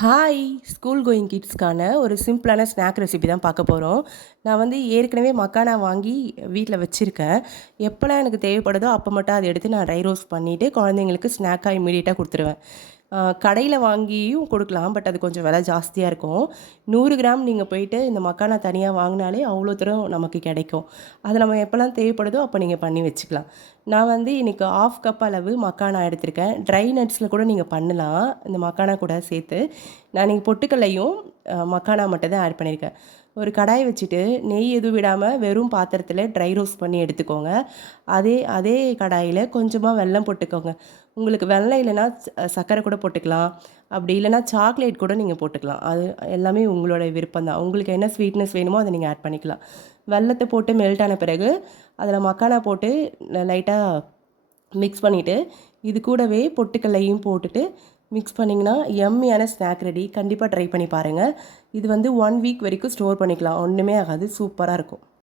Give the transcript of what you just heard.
Hi! School going கிட்ஸ்க்கான ஒரு சிம்பிளான snack recipe தான் பார்க்க போறோம். நான் வந்து ஏற்கனவே மக்கானா வாங்கி வீட்ல வச்சிருக்கேன். எப்பலாம் எனக்கு தேவைப்படுதோ அப்போ மட்டும் அத எடுத்து நான் ட்ரை ரோஸ்ட் பண்ணிட்டு குழந்தைங்களுக்கு ஸ்நாக்கா இம்மீடியட்டா குடுத்துருவேன். கடையில வாங்கியும் கொடுக்கலாம். பட் அது கொஞ்சம் விலை ஜாஸ்தியா இருக்கும். 100 கிராம் நீங்க போயிட்டு இந்த மக்கானா தனியா வாங்குனாலே அவ்வளோ தூரம் நமக்கு கிடைக்கும். அது நம்ம எப்பலாம் தேவைப்படுதோ அப்போ நீங்க பண்ணி வச்சுக்கலாம். நான் வந்து இன்னைக்கு 1/2 கப் அளவு மக்கானா எடுத்திருக்கேன். ட்ரை நட்ஸ்ல கூட நீங்க பண்ணலாம். இந்த மக்கானா கூட சேர்த்து. நான் இன்னைக்கு பொட்டுக்கல்லையும், மக்கானா மட்டும் தான் ஆட் பண்ணியிருக்கேன். ஒரு கடாய் வச்சுட்டு நெய் எதுவும் விடாம வெறும் பாத்திரத்தில ட்ரை ரோஸ்ட் பண்ணி எடுத்துக்கோங்க. அதே அதே கடாயில கொஞ்சமா வெல்லம் போட்டுக்கோங்க. உங்களுக்கு வெல்லம் இல்லைன்னா சர்க்கரை கூட போட்டுக்கலாம். அப்படி இல்லைன்னா சாக்லேட் கூட நீங்க போட்டுக்கலாம். அது எல்லாமே உங்களோட விருப்பம் தான். உங்களுக்கு என்ன ஸ்வீட்னஸ் வேணுமோ அத நீங்க ஆட் பண்ணிக்கலாம். வெல்லத்த போட்டு மெல்ட் ஆன பிறகு அதில மக்கானா போட்டு லைட்டா மிக்ஸ் பண்ணிவிட்டு, இது கூடவே பொட்டுக்கல்லையும் போட்டுட்டு மிக்ஸ் பண்ணிங்கன்னா யம்மியான ஸ்நாக் ரெடி. கண்டிப்பாக ட்ரை பண்ணி பாருங்கள். இது வந்து 1 வீக் வரைக்கும் ஸ்டோர் பண்ணிக்கலாம். ஒன்றுமே ஆகாது. சூப்பராக இருக்கும்.